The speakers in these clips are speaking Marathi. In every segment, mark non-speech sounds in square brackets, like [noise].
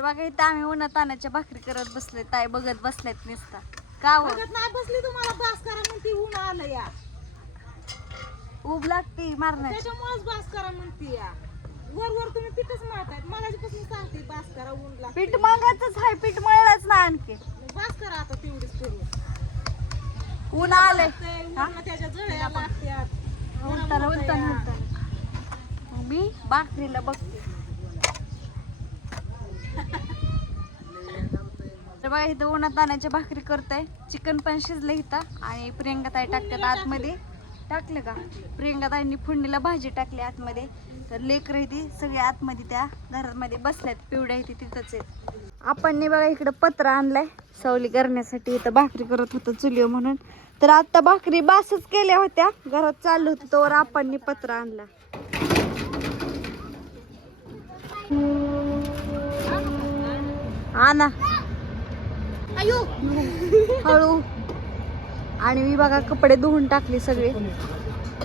तर बघा इथं आम्ही उन्हात तानाच्या भाकरी करत बसले ताई बघत बसल्यात नुसता. का हो? बघत नाही बसली तुम्हाला बास करा म्हणते ऊन आलं या. उब लागते मारण्याची त्याच्यामुळेच बास करा म्हणते या. वर वर तुम्ही पिठच मळतायत मगाच्यापासून सांगते बास करा ऊन लागते पीठ मगाच आहे पीठ मळलंच ना आणखी. बास करा आता तेवढीच करू ऊन आलंय. ते ऊन त्याच्या जळ्या लागत्यात. मी भाकरीला बघते. तर बघा इथं उन्हात दाण्याची भाकरी करताय. चिकन पण शिजलं इथं. आणि प्रियंका ताई टाकतात आतमध्ये. टाकलं का? प्रियंका ताईंनी फोडणीला भाजी टाकली आतमध्ये. तर लेकर ती सगळी आतमध्ये त्या घरामध्ये बसल्यात. पिवड्या इथे तिथंच आहेत. आपण बघा इकडं पत्र आणलंय. सावली करण्यासाठी इथं भाकरी करत होतं चुलीव म्हणून. तर आता भाकरी बासच केल्या होत्या. घरात चाललो होतो तोवर आपण पत्र आणला. आणा हळू. आणि मी बघा कपडे धुवून टाकले सगळे.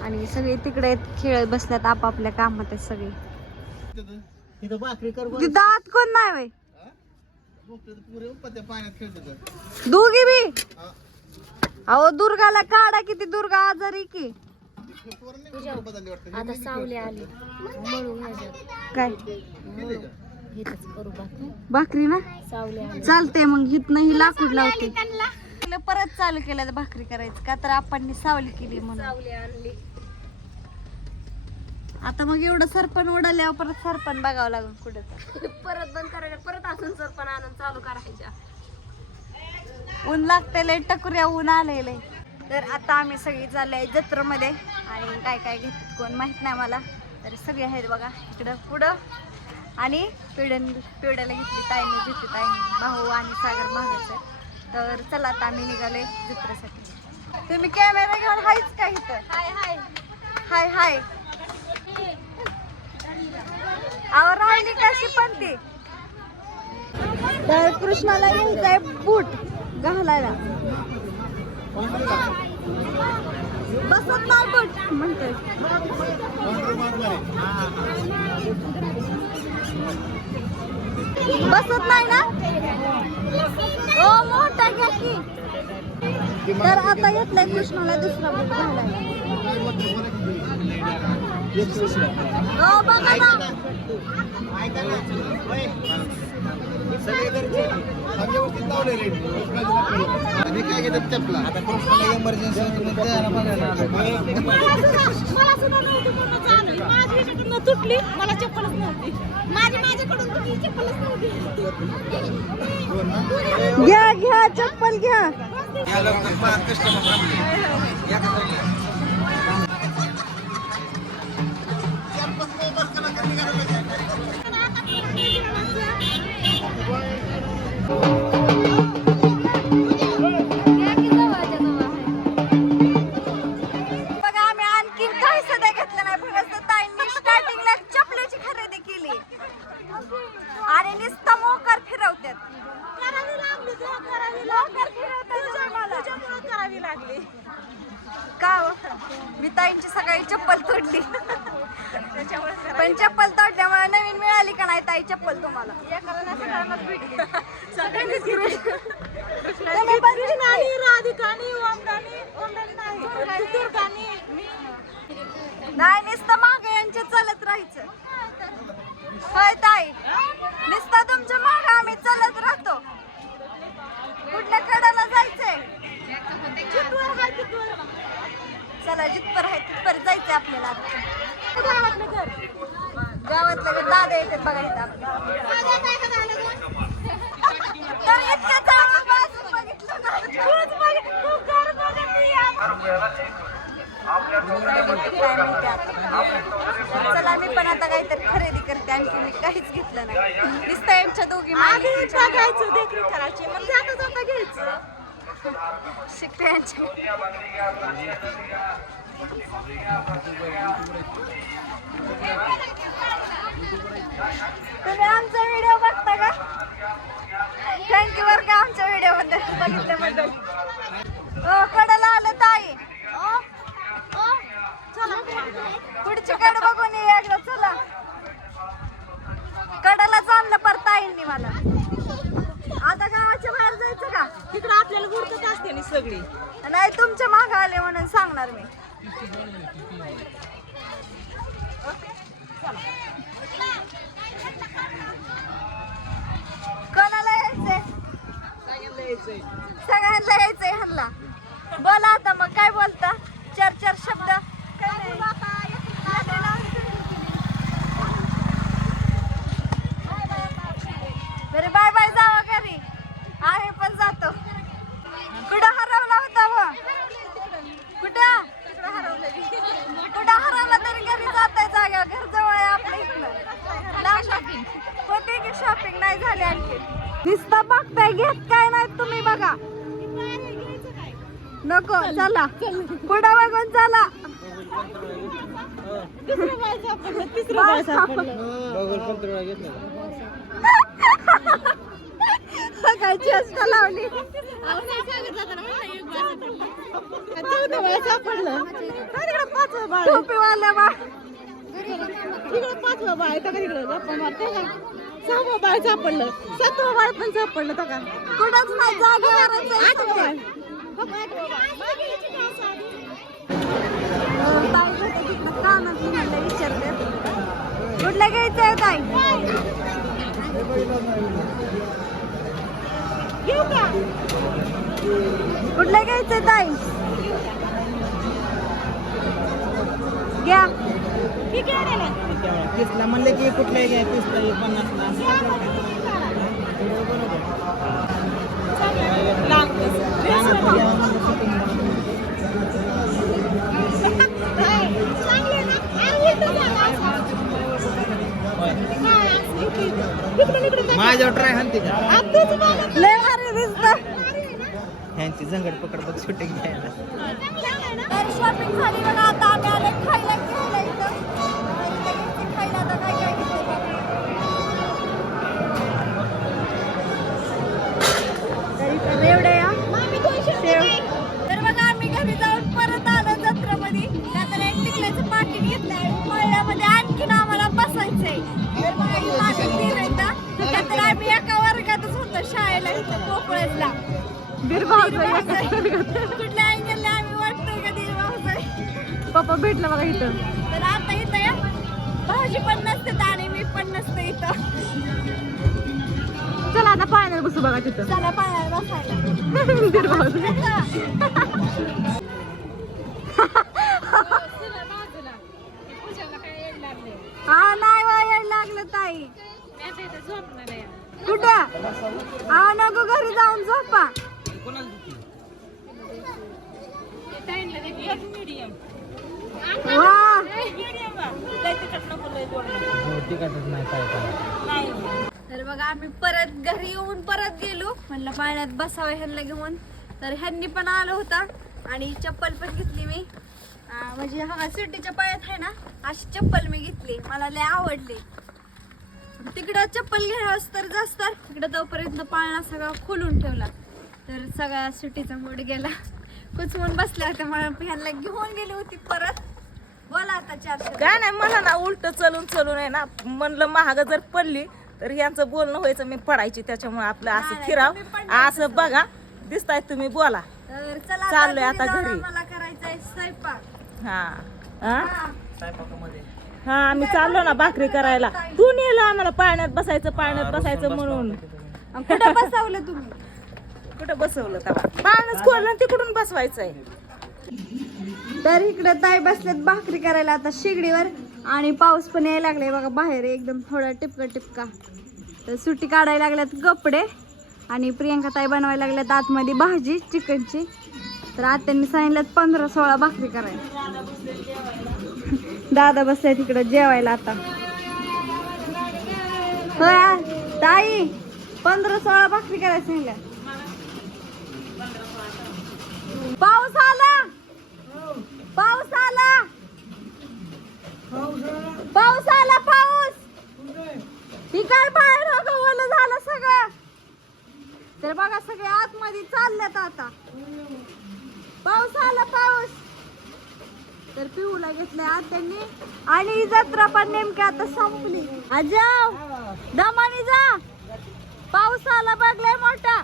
आणि सगळे तिकडे आहेत, खेळत बसल्यात आपापल्या कामात आहेत सगळे. आत कोण नाही वय दोघी बी? अहो दुर्गाला काढा किती दुर्गा आजारी की? आता सावली आली. मळू काय? भाकरी ना? चालते मग हिथनं ही लाकूड लावते. तिला परत चालू केलं भाकरी करायचं का तर आपण सावली केली म्हणून. सावली आणली. आता मग एवढं सरपण उडाल्यावर परत सरपण बघावं लागेल कुठं परत बंद करायला परत असून सरपण आणून चालू करायच्या. ऊन लागते लय टकुऱ्या ऊन आलेले तर आता आम्ही सगळी चालले जत्रेमध्ये. आणि काय काय घेतात कोण माहीत नाही मला. तर सगळे आहेत बघा इकडं पुढं. आणि पिढ्यान पिढ्याला घेतली ताईने घेतली ताईने भाऊ आणि सागर महागाचं तर चला आता आम्ही निघाले जत्रेसाठी. तुम्ही कॅमेरा घेऊन हायच का इथं? हाय हाय. हाय हाय. अहो राहिली कशी पण ती. तर कृष्णाला घ्यायचंय बूट घालायला. बसत नाही बूट म्हणतोय. बसत नाही ना? ओ मोठा घ्या की. तर आता घेतलाय कृष्णाला दुसरा बूट घालायला. हो बघा ना. आणि काय घेतात चपला आता इमर्जन्सी होती म्हणून त्याला बघायला आलो. मला सुद्धा मला सुद्धा नव्हती म्हणून चालू माझी याच्याकडनं तुटली मला चप्पलच नव्हती. माझी माझ्याकडून तुटली चप्पलच नव्हती. घ्या घ्या चप्पल घ्या. [laughs] राधिकानी ओमरानी ओमरानी नाही नुसतं मागे यांच्या चालत राहायचं. होय ताई. नुसतं तुमच्या मागे आम्ही चालत राहतो. कुठल्या कडाला जायचंय? चला जिथपर आहे तिथपर जायचंय आपल्याला. गावातलं दादा येतात बघायचं आपल्याला माझ्या काय का झालं गं? तर इतकं चांगलं बाजून बघितलं ना. तूच बघ, तू घर बघत या. काय माहिती आता. चला मी पण आता काहीतरी खरेदी करते आणखी मी काहीच घेतलं नाही नुसतं यांच्या दोघी बघायचं देखील करायची मग जाता जाता घ्यायचं शिकते यांच्या तुम्ही आमचा व्हिडिओ बघता का? थँक्यू बर का आमच्या व्हिडिओ बद्दल. बघितल्याबद्दल म्हणजे. हो कडाला आलं ताई. पुढची कड बघून ये एकदा चला. कडाला चांगलं परता येईल मला. आता का गावाच्या बाहेर जायचं का? तिकडे आपल्याला गुडकत असते मी सगळी. नाही तुमच्या माग आले म्हणून सांगणार मी. सगळ्यांना यायचंय हल्ला बोला आता मग काय बोलता? चार चार शब्द. अरे बरे बाय बाय जावा घरी. आहे पण जातो. कुठं हरवला होता व? कुठं? कुठं हरवला तरी घरी जाताय जागा. घर जवळ आहे आपल्या इथलं शॉपिंग होते की शॉपिंग नाही झाली आणखी. दिसता बघताय घेत काय नाही नको चला. पुढं बघून चला. सकाळची चेष्टा लावली? टोपीवाल्या बा पाचवं बाळ का तिकडं. गप्पा मारते का? सहावं बाळ सापडलं. सातवं बाळ पण सापडलं का कुठंच नाही जागेवरच आहे. आठवं सगळे. बाळ. अं, ताई? होते तिकडं कानातली म्हणलं विचारते कुठल्या घ्यायचं आहे. ताई घेऊ का कुठल्या घ्यायचंय ताई घ्या म्हणलं की कुठल्या घ्या तीसला पन्नासला ह्यांची झंगड पकड बघ शूटिंग घ्यायला. तर शॉपिंग झाली बघा आता आम्ही आले खायला घ्यायला इथं. इथं घ्यायचं खायला आता काय काय. तर इथं एवढ्या या शेव. तर बघा आम्ही घरी जाऊन परत आलो जत्रेमध्ये. त्यानंतर एक टिकल्याचं पाकिट घेतलंय. मळल्यामध्ये आणखीन आम्हाला बसायचंय. तर बघा ही आम्ही एका वर्गातच होतो शाळेला इथं कुठल्या अँगलला आम्ही वाटतोय का दीर पप्पा भेटला बघा इथं. तर आता इथं या. भाऊजी पण नसते आणि मी पण नसते इथं. चला आता पाण्यावर बसू बघा तिथं. चला पाण्यावर बसायला. दीर भाऊ. [laughs] हा नाही वायर लागलं ताई. कुठं? हा परत घरी येऊन परत गेलो. म्हणलं पाण्यात बसावं ह्यांना घेऊन. तर ह्यांनी पण आलं होता आणि चप्पल पण घेतली मी. म्हणजे हा सुट्टीच्या पायात आहे ना अशी चप्पल मी घेतली. मला लय आवडली. तिकडं चप्पल घ्यावंच तर जास्त तिकडं तोपर्यंत पाळणा सगळा खोलून ठेवला. तर सगळा सुट्टीचा मूड गेला. कुचवून बसल्या होत्या. मला ह्यांना घेऊन गेली होती परत. बोला आता चार काय नाही मला ना उलट चलून चलून आहे ना म्हणलं महाग जर पडली तर यांचं बोलणं व्हायचं मी पडायची त्याच्यामुळे आपलं असं फिराव. असं बघा दिसताय तुम्ही बोला. तर चला चाललोय आता घरी. हा. हा. आम्ही चाललो ना भाकरी करायला. तू नेलं आम्हाला पाण्यात बसायचं पाण्यात बसायचं म्हणून. आणि कुठं बसवलं तुम्ही? कुठं बसवलं का पाण्यात खोललं तिकडून बसवायचंय. तर इकडे ताई बसलेत भाकरी करायला आता शेगडीवर आणि पाऊस पण यायला लागलाय बघा बाहेर एकदम थोडा टिपका टिपका. तर सुट्टी काढायला लागल्यात कपडे आणि प्रियंका ताई बनवायला लागल्यात आतमध्ये भाजी चिकनची. तर आत्यांनी सांगितलं पंधरा सोळा भाकरी करायला. दादा बसलाय तिकडं जेवायला आता. होय ताई पंधरा सोळा भाकरी करायला सांगितलं पाऊस आला! पाऊस आला! पाऊस आला पाऊस! ही काय बाहेर हो ओलं झालं सगळं. तर बघा सगळे आतमध्ये चालल्यात आता. पाऊस आला पाऊस! तर पिऊला घेतलंय आत्यांनी. आणि ही जत्रा पण नेमकी आता संपली. आजाव दमानी जा. पाऊस आला बघलाय मोठा.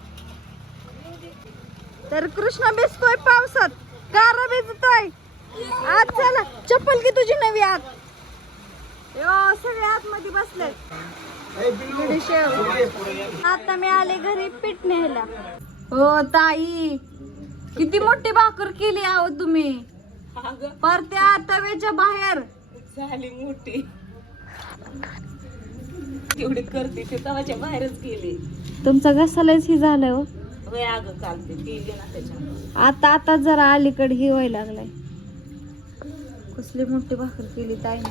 तर कृष्ण भिजतोय पावसात. कार भिजतोय. आज चला चप्पल की तुझी नवी आत. यो सगळे आतमध्ये बसले आता मी आले घरी पीठ न्यायला. हो ताई. किती मोठी भाकर केली आहो तुम्ही. पर त्या तव्याच्या बाहेर. झाली मोठी. तेवढी करते ते तवाच्या बाहेरच गेली. तुमचा घसालाच ही झालाय हो. अगं चालते आता आता जरा अलीकडे ही व्हायला लागलाय. कसली मोठी भाकर केली ताईने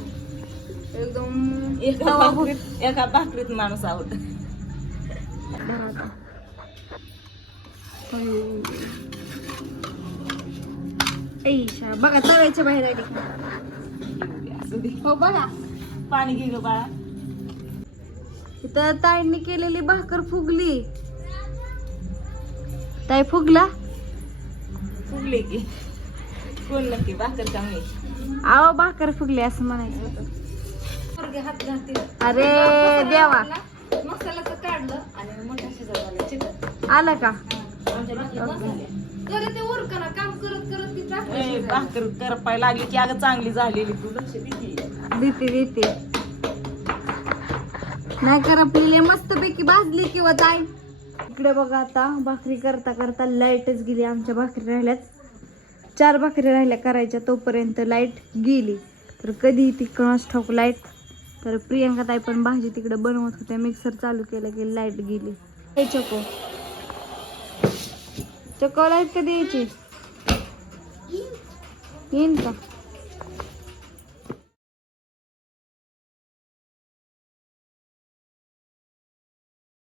एकदम एका भाकरीत एका भाकरीत माणूस आवड बघा तव्याच्या बाहेर आली हो बघा. पाणी घे ग बाळा. इथं ताईंनी केलेली भाकर फुगली. ताई फुगला? फुगले की. कोण नक्की भाकर चांगली. आव भाकर फुगली असं म्हणायचं होतं. हात घालते अरे देवा. मसाल्याचं काढलं आणि मोठा शिजवला चिकन. आलं का? जरा ते उरकना काम करत करत ती टाकलं ए, भाकर करपाय लागली की अगं चांगली झालेली. तू लक्ष. देते देते. नाही कर आपली मस्त पैकी भाजली किंवा ताई. इकडे बघा आता भाकरी करता करता लाईटच गेली. आमच्या भाकरी राहिल्यात. चार भाकरी राहिल्या करायच्या तोपर्यंत लाइट गेली. तर कधी तिकडूनच ठाऊक लाइट. तर प्रियंका ताई पण भाजी तिकडे बनवत होत्या. मिक्सर चालू केलं की लाइट गेली. हे चको. चको लाइट कधी यायची? येईन का?